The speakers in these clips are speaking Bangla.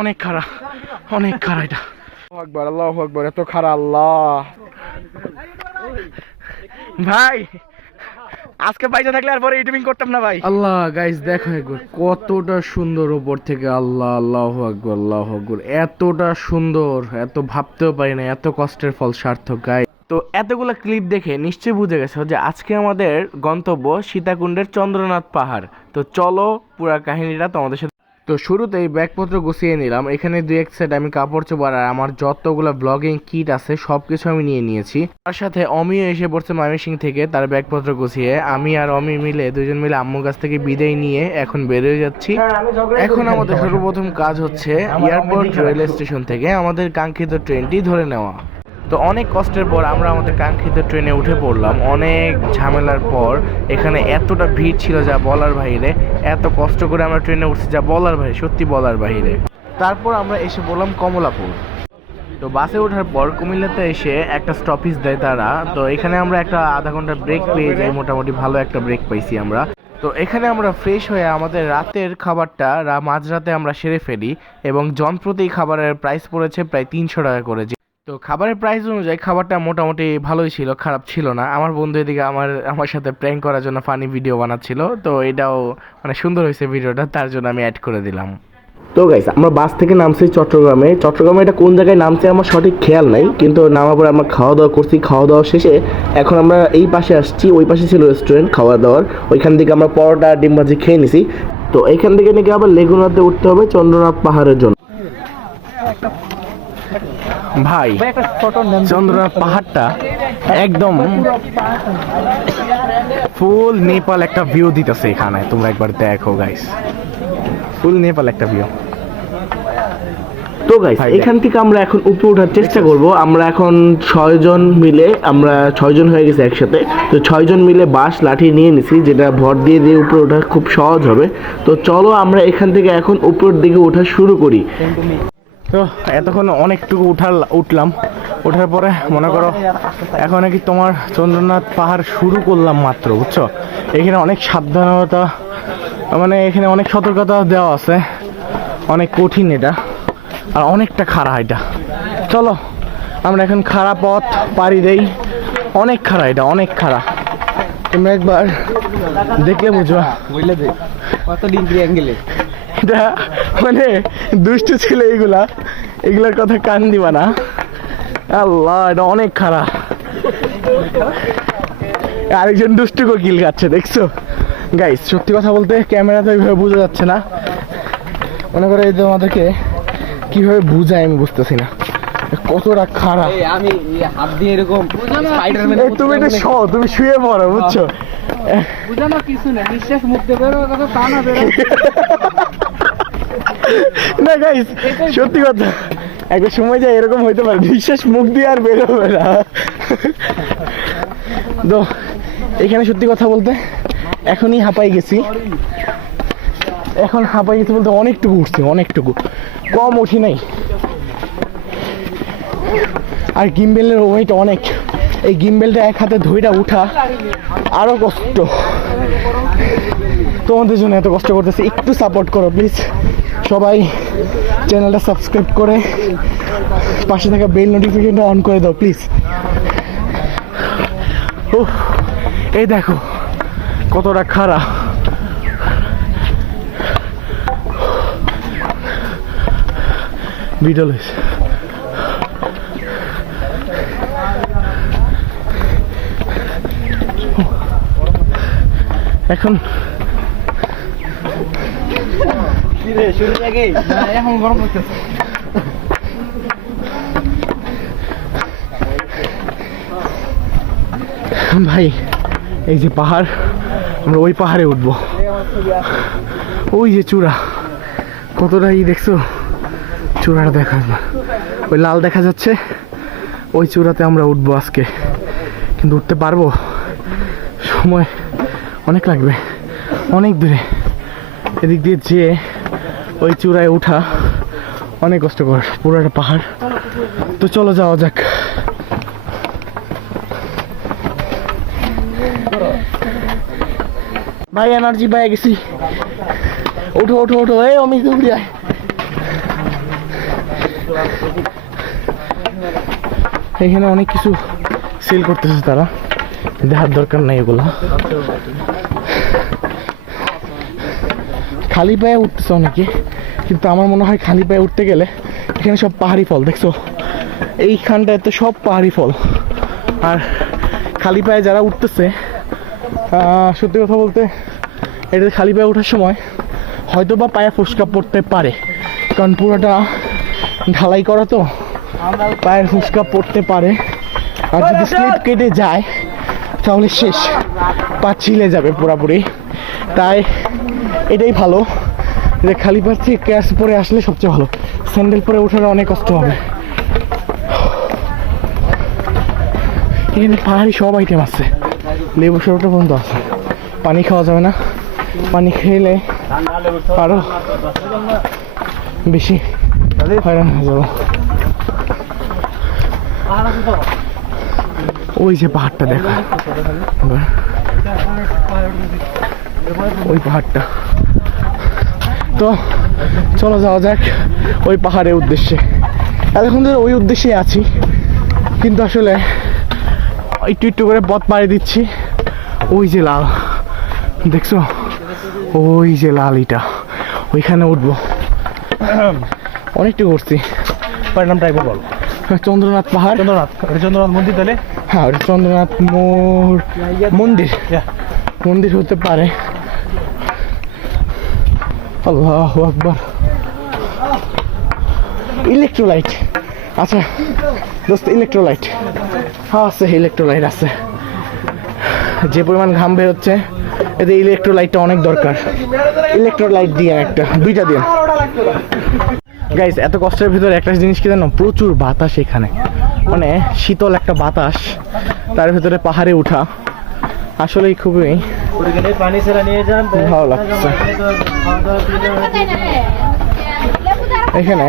অনেক খারাপ, অনেক খারাপ এটা। আকবার, আল্লাহু আকবার, এত খারাপ। আল্লাহ ভাই, আজকে বাইরে থাকলে আর পরে ইউটিউবিং করতাম না ভাই। আল্লাহ গাইস দেখো একবার কতটা সুন্দর উপর থেকে। আল্লাহ, আল্লাহু আকবার, আল্লাহু আকবার, এতটা সুন্দর, এত ভাবতেও পারি না এত কষ্টের ফল সার্থক গাইস। তো এতগুলো ক্লিপ দেখে নিশ্চয়ই বুঝে গেছো যে আজকে আমাদের গন্তব্য সীতাকুণ্ডের চন্দ্রনাথ পাহাড়। তো চলো পুরা কাহিনীটা তোমাদের সাথে। তো শুরুতেই ব্যাগপত্র গুছিয়ে নিলাম। এখানে দুই এক সেট আমি কাপড় চোপড় আর আমার যতগুলো ব্লগিং কিট আছে সব কিছু আমি নিয়ে নিয়েছি। তার সাথে অমিও এসে পড়ছে ময়মনসিংহ থেকে তার ব্যাগপত্র গুছিয়ে। আমি আর অমি মিলে দুজন মিলে আম্মুর কাছ থেকে বিদায় নিয়ে এখন বেরিয়ে যাচ্ছি। এখন আমাদের সর্বপ্রথম কাজ হচ্ছে এয়ারপোর্ট রেল স্টেশন থেকে আমাদের কাঙ্ক্ষিত ট্রেনটি ধরে নেওয়া। তো অনেক কষ্টের পর আমরা আমাদের কাঙ্ক্ষিত ট্রেনে উঠে পড়লাম। অনেক ঝামেলার পর এখানে এতটা ভিড় ছিল যা বলার বাইরে। এত কষ্ট করে আমরা ট্রেনে উঠছি যা বলার বাইরে, সত্যি বলার বাইরে। তারপর আমরা এসে বললাম কমলাপুর। তো বাসে ওঠার পর কুমিল্লাতে এসে একটা স্টপেজ দেয় তারা। তো এখানে আমরা একটা আধা ঘন্টা ব্রেক পেয়ে যাই, মোটামুটি ভালো একটা ব্রেক পাইছি আমরা। তো এখানে আমরা ফ্রেশ হয়ে আমাদের রাতের খাবারটা মাঝরাতে আমরা সেরে ফেলি এবং জনপ্রতি খাবারের প্রাইস পড়েছে প্রায় 300 টাকা করে। তো খাবারের প্রাইস অনুযায়ী খাবারটা মোটামুটি ভালোই ছিল, খারাপ ছিল না। আমার বন্ধু এদিকে আমার সাথে প্র্যাঙ্ক করার জন্য ফানি ভিডিও বানাচ্ছিল। তো এটাও মানে সুন্দর হয়েছে ভিডিওটা, তার জন্য আমি অ্যাড করে দিলাম। তো গাইস আমরা বাস থেকে নামছি চট্টগ্রামে এটা কোন জায়গায় নামছে আমার সঠিক খেয়াল নাই, কিন্তু নামার পরে আমরা খাওয়া দাওয়া করছি। খাওয়া দাওয়া শেষে এখন আমরা এই পাশে আসছি। ওই পাশে ছিল রেস্টুরেন্ট খাওয়া দাওয়ার, ওইখান থেকে আমরা পরোটা ডিম ভাজি খেয়ে নিছি। তো এইখান থেকে নাকি আবার লেগুনাতে উঠতে হবে চন্দ্রনাথ পাহাড়ের জন্য। ভাই চন্দ্রনাথ পাহাড়টা একদম ফুল নেপাল একটা ভিউ দিতেছে এখানে, তোমরা একবার দেখো গাইস, ফুল নেপাল একটা ভিউ। তো গাইস এখান থেকে আমরা এখন উপরে ওঠার চেষ্টা করব। আমরা এখন 6 জন মিলে, আমরা 6 জন হয়ে গেছে একসাথে। তো 6 জন মিলে বাঁশ লাঠি নিয়ে নিছি, যেটা ভর দিয়ে দিয়ে উপরে ওঠা খুব সহজ হবে। তো চলো আমরা এখান থেকে এখন উপরের দিকে ওঠা শুরু করি। তো এতক্ষণ অনেকটুকু উঠলাম, ওঠার পরে মনে করো এখন নাকি তোমার চন্দ্রনাথ পাহাড় শুরু করলাম মাত্র, বুঝছো। এখানে অনেক সাবধানতা, মানে এখানে অনেক সতর্কতা দেওয়া আছে, অনেক কঠিন এটা আর অনেকটা খাড়া এটা। চলো আমরা এখন খাড়া পথ পাড়ি দেই। অনেক খাড়া এটা, অনেক খাড়া, তোমরা একবার দেখলে বুঝবা। বুঝলে কত ডিগ্রি অ্যাঙ্গেলে এটা, মানে দুষ্টু ছিল এগুলার কথা কান দিবা না। আল্লাহ এটা অনেক খারাপ। আরেকজন দুষ্টু কোকিল গাচ্ছে, দেখছো গাইস। সত্যি কথা বলতে ক্যামেরাতে ওইভাবে বোঝা যাচ্ছে না, মনে করে এই তোমাদেরকে কিভাবে বুঝায় আমি বুঝতেছি না কতটা খারাপ। আমি হাত দিয়ে এরকম তুমি এটা তুমি শুয়ে পড়ো, বুঝছো। বুঝানো কিছু না, নিঃশ্বাস মুখ দিয়ে বেরো, তা না বেরো না গাইস, সত্যি কথা একটা সময় যায় এরকম হইতে পারে, নিঃশ্বাস মুখ দিয়ে আর বেরোবে না। তো এখানে সত্যি কথা বলতে এখনই হাঁপাই গেছি, বলতে অনেকটুকু উঠছি, অনেকটুকু, কম উঠি নাই। আর গিম্বেলের ওয়েট অনেক, এই গিম্বেলটা এক হাতে ধইরা উঠা আরো কষ্ট। তোমাদের জন্য এত কষ্ট করতেছি, একটু সাপোর্ট করো প্লিজ সবাই। চ্যানেলটা সাবস্ক্রাইব করে পাশে থাকা বেল নোটিফিকেশনটা অন করে দাও প্লিজ। এই দেখো কতটা খারাপ। ভিডিও লইছে এখন এখন গরম করতেছে। ভাই এই যে পাহাড়, আমরা ওই পাহাড়ে উঠবো। ওই যে চূড়া, কতটা দেখছো, চূড়াটা দেখা ওই লাল দেখা যাচ্ছে, ওই চূড়াতে আমরা উঠবো আজকে। কিন্তু উঠতে পারবো, সময় অনেক লাগবে, অনেক দূরে। এদিক দিয়ে যেয়ে ওই চূড়ায় ওঠা অনেক কষ্টকর, পুরো একটা পাহাড়। তো চলো যাওয়া যাক। ভাই এনার্জি পেয়ে গেছি, ওঠো ওঠো ওঠো, এই অমিত এখানে অনেক কিছু সেল করতেছে তারা, দেখার দরকার নাই এগুলা। খালি পায়ে উঠতেছে অনেকে, কিন্তু আমার মনে হয় খালি পায়ে উঠতে গেলে এখানে সব পাহাড়ি ফল দেখছো, এইখানটাতে সব পাহাড়ি ফল। আর খালি পায়ে যারা উঠতেছে, সত্যি কথা বলতে এটা খালি পায়ে ওঠার সময় হয়তো বা পায়ে ফুসকা পড়তে পারে, কারণ পুরোটা ঢালাই করা তো, পায়ের ফুসকা পড়তে পারে। আর যদি স্লিপ কেটে যায় তাহলে শেষ, পা ছিলে যাবে পুরাপুরি। তাই এটাই ভালো যে খালি পা থেকে ক্যাশ পরে আসলে সবচেয়ে ভালো, স্যান্ডেল পরে ওঠার অনেক কষ্ট হবে। এখানে পাহাড়ি সব আইটেম আছে, লেবু শরবত পর্যন্ত আছে। পানি খাওয়া যাবে না, পানি খেলে আরো বেশি হয়রান হয়ে যাবো। ওই যে পাহাড়টা দেখা, ওই পাহাড়টা। তো চলো যাওয়া যাক ওই পাহাড়ের উদ্দেশ্যে। এতক্ষণ ধরে ওই উদ্দেশ্যে আছি, কিন্তু আসলে একটু একটু করে পথ পাড়ি দিচ্ছি। ওই যে লাল দেখছো, ওই যে লাল ইটা, ওইখানে উঠবো। অনেকটু করছি। নামটা একবার বল। চন্দ্রনাথ পাহাড়। চন্দ্রনাথ, চন্দ্রনাথ মন্দির তাহলে? হ্যাঁ, ওটা চন্দ্রনাথ মন্দির, মন্দির হতে পারে। আল্লাহু আকবার। ইলেকট্রোলাইট, আচ্ছা দোস্ত ইলেকট্রোলাইট আছে, ইলেকট্রোলাইট আছে। যে পরিমাণ ঘাম বেরোচ্ছে এতে ইলেকট্রোলাইটটা অনেক দরকার। ইলেকট্রোলাইট দিয়ে একটা, দুইটা দিন। গাইস, এত কষ্টের ভিতরে একটা জিনিস কি জানো, প্রচুর বাতাস এখানে, মানে শীতল একটা বাতাস, তার ভিতরে পাহাড়ে উঠা আসলেই খুবই ভালো লাগছে। এখানে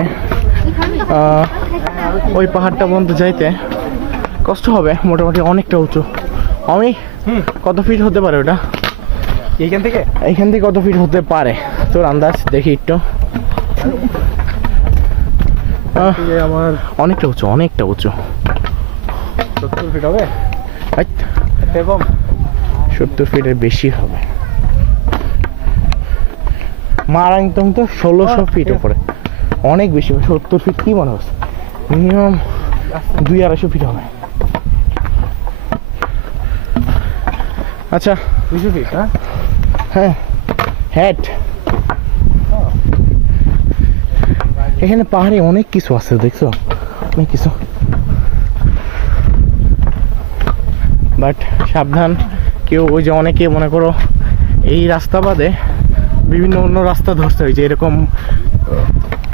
ওই পাহাড়টা পর্যন্ত যাইতে কষ্ট হবে, মোটামুটি অনেকটা উঁচু। আমি কত ফিট হতে পারে ওটা এইখান থেকে কত ফিট হতে পারে তোর আন্দাজ দেখি একটু? আমার অনেকটা উঁচু, অনেকটা উঁচু। 70 ফিট হবে, 70 ফিটের বেশি হবে। মারাংতং তো 1600 ফিট উপরে, অনেক বেশি। 70 ফিট কি মনে হচ্ছে, মিনিমাম 200-250 ফিট হবে। আচ্ছা 200 ফিট। হ্যাঁ, হ্যাট। এখানে পাহাড়ে অনেক কিছু আছে দেখছো, অনেক কিছু। বাট সাবধান, কেউ ওই যে অনেকে মনে করো এই রাস্তা বাদে বিভিন্ন অন্য রাস্তা ধরছে, ওই যে এরকম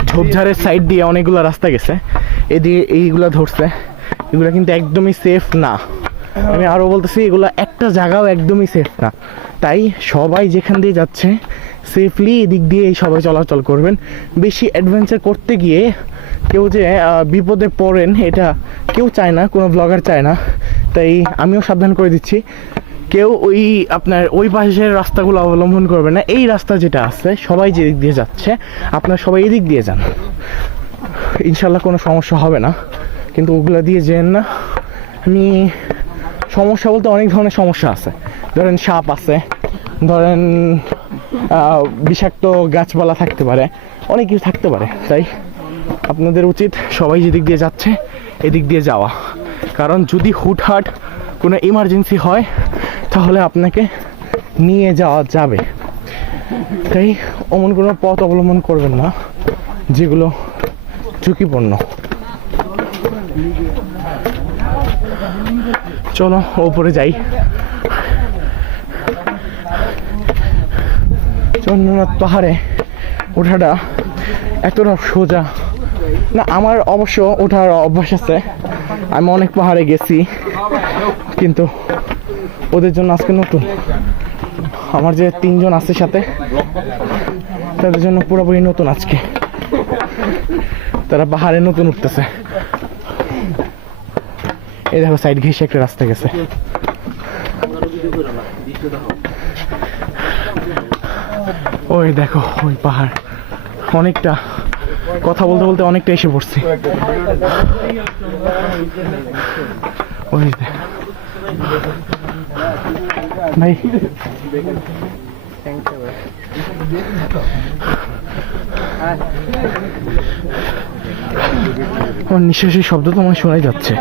ঝোপঝাড়ের সাইড দিয়ে অনেকগুলো রাস্তা গেছে, এদিকে এইগুলা ধরছে। এগুলা কিন্তু একদমই সেফ না। আমি আরও বলতেছি, এগুলো একটা জায়গাও একদমই সেফ না। তাই সবাই যেখান দিয়ে যাচ্ছে সেফলি এদিক দিয়ে সবাই চলাচল করবেন। বেশি অ্যাডভেঞ্চার করতে গিয়ে কেউ যে বিপদে পড়েন এটা কেউ চায় না, কোনো ব্লগার চায় না। তাই আমিও সাবধান করে দিচ্ছি, কেউ ওই আপনার ওই পাশের রাস্তাগুলো অবলম্বন করবে না। এই রাস্তা যেটা আছে সবাই যেদিক দিয়ে যাচ্ছে আপনারা সবাই এদিক দিয়ে যান, ইনশাল্লাহ কোনো সমস্যা হবে না। কিন্তু ওগুলো দিয়ে যেন না। আমি সমস্যা বলতে অনেক ধরনের সমস্যা আছে, ধরেন সাপ আছে, ধরেন বিষাক্ত গাছপালা থাকতে পারে, অনেক কিছু থাকতে পারে। তাই আপনাদের উচিত সবাই যেদিক দিয়ে যাচ্ছে এদিক দিয়ে যাওয়া, কারণ যদি হুটহাট কোনো ইমার্জেন্সি হয় তাহলে আপনাকে নিয়ে যাওয়া যাবে। তাই অমন কোনো পথ অবলম্বন করবেন না যেগুলো ঝুঁকিপূর্ণ। চলো ওপরে যাই। চন্দ্রনাথ পাহাড়ে ওঠাটা এতটা সোজা না। আমার অবশ্য ওঠার অভ্যাস আছে, আমি অনেক পাহাড়ে গেছি, কিন্তু ওদের জন্য আজকে নতুন। আমার যে 3 জন আছে সাথে, তাদের জন্য পুরোপুরি নতুন আজকে। তারা পাহাড়ে নতুন উঠতেছে। এই দেখো সাইড ঘেঁষে একটা রাস্তা গেছে। ওই দেখো ওই পাহাড় অনেকটা কথা বলতে বলতে অনেকটা এসে পড়ছি। ওই যে। ভাই আমার নিঃশ্বাসের শব্দ তো আমার শোনাই যাচ্ছে।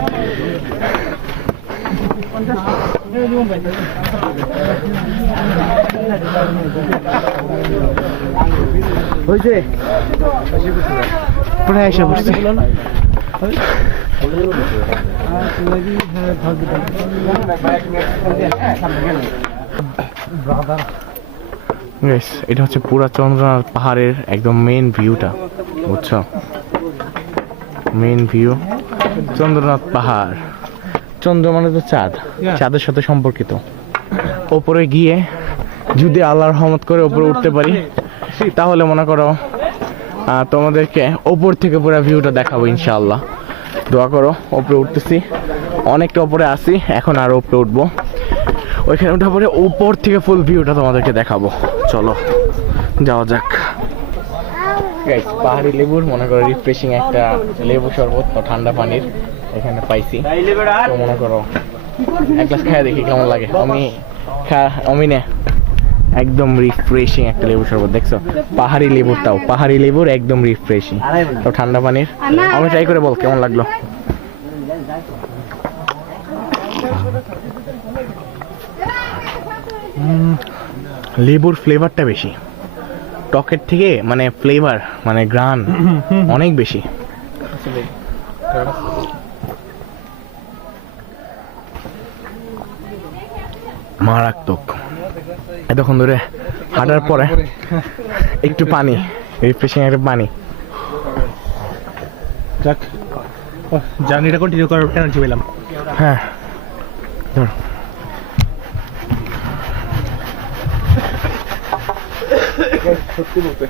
প্রায় এসে পড়ছি। Guys, এটা হচ্ছে পুরা চন্দ্রনাথ পাহাড়ের একদম মেইন ভিউটা, বুঝছো? মেইন ভিউ চন্দ্রনাথ পাহাড়। চন্দ্র মানে তো চাঁদ, চাঁদের সাথে সম্পর্কিত। ওপরে গিয়ে যদি আল্লাহর রহমত করে ওপরে উঠতে পারি তাহলে মনে করো তোমাদেরকে ওপর থেকে পুরো ভিউটা দেখাবো ইনশাআল্লাহ। দোয়া করো। ওপরে উঠতেছি, অনেকটা ওপরে আসি, এখন আরো উপরে উঠবো। ওইখানে ওঠার পরে উপর থেকে ফুল ভিউটা তোমাদেরকে দেখাবো। চলো যাওয়া যাক। গাইস, পাহাড়ি লেবুর মনে করো রিফ্রেশিং একটা লেবু শরবত তো ঠান্ডা পানির এখানে পাইছি। তো মনে করো এক গ্লাস খাই দেখি কেমন লাগে। আমি নে একদম রিফ্রেশিং একটা লেবু শরবত, দেখছো? পাহাড়ি লেবুর, তাও পাহাড়ি লেবুর একদম রিফ্রেশিং, তো ঠান্ডা পানির। আমি ট্রাই করে বল কেমন লাগলো। লেবুর ফ্লেভারটা বেশি, টকের থেকে মানে ফ্লেভার মানে গ্রান অনেক বেশি। মারাত্মক। এতক্ষণ ধরে হাঁটার পরে একটু পানি, রিফ্রেশিং একটা পানি। যাক, জার্নিটা কন্টিনিউ করার এনার্জি পেলাম। হ্যাঁ, সত্যি বলতে